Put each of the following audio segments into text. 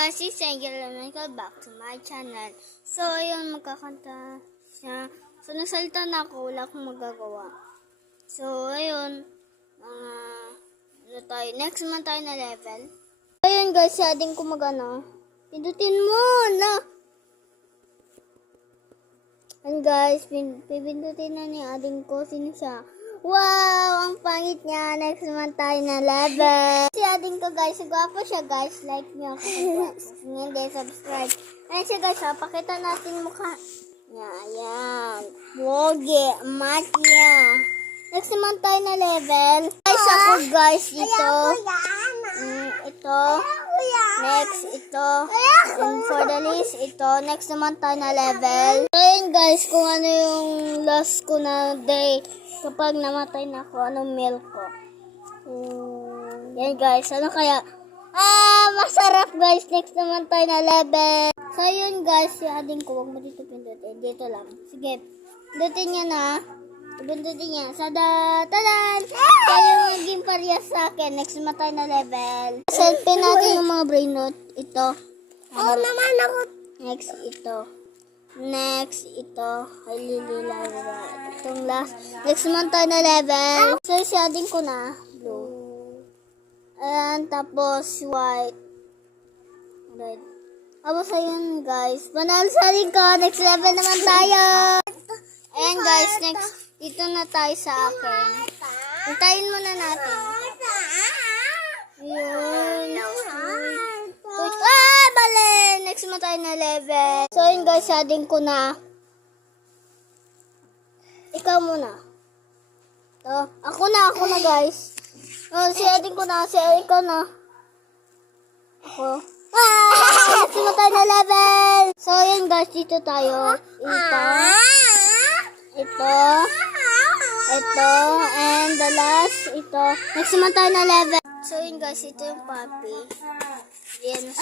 guys, it's Angel and welcome back to my channel. So, ayun, magkakanta siya. So, nagsalita na ako, wala akong magagawa. So, ayun, next month tayo na level. Ayun guys, si ading ko magano. Pindutin mo na! Ayun guys, pipindutin na ni ading ko. Sino siya? Wow! Ang pangit niya. Next month tayo na level. Si ading ko guys. Gwapo siya guys. Like niyo ako. Hindi, subscribe. Ayan siya guys. Pakita natin mukha niya. Ayan. Woge. Mat niya. Next month tayo na level. Guys, ako guys. Ito. Ito. Next, ito. And for the list, ito. Next month tayo na level. So, ayan guys. Kung ano yung last ko na day. Kapag namatay na ako, anong meal ko? Yan guys, ano kaya? Masarap guys, next naman tayo na level. So yun guys, si ading ko, huwag mo dito pindutin, dito lang. Sige, pindutin niya na. Pindutin niya, tadan! So yung naging parehas sa akin, next naman tayo na level. Selfie natin yung mga brain note, ito. Oo naman ako. Next, ito. Next, ito. Ay, lilila. Itong last. Next month tayo na level. So, shading ko na. Blue. And, tapos, white. Red. Tapos, ayun, guys. Panalsarin ko. Next level naman tayo. Ayan, guys. Next. Dito na tayo sa akin. Hintayin muna natin. Ayun. Bale! Next mo tayo na level. So, yun guys, shading ko na. Ikaw muna. To. Ako na guys. Oh, shading ko na. Ikaw na. Ako. Next mo tayo na level. So, yun guys, dito tayo. Ito. And the last, ito. Next mo tayo na level. So, yun guys, ito yung puppy. Yan,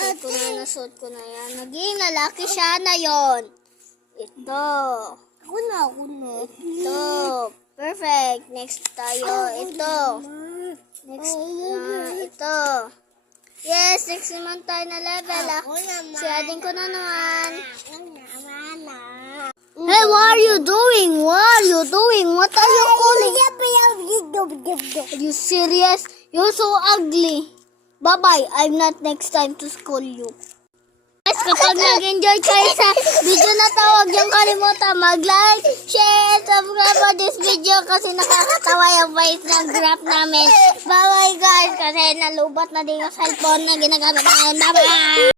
nasuot ko na yan. Naging lalaki siya na yon. Ito. Ako na. Ito. Perfect. Next tayo. Ito. Next ito. Yes, next naman tayo na level. Shading ko na naman. Hey, what are you doing? What are you calling? Are you serious? You're so ugly. Bye-bye. I'm not next time to school you. Guys, kapag nag-enjoy kayo sa video na to, huwag niyong kalimutan mag-like, share, subscribe for this video kasi nakakatawa yung voice ng graph namin. Bye-bye guys kasi nalubat na din yung cellphone na ginagamit namin. Bye-bye!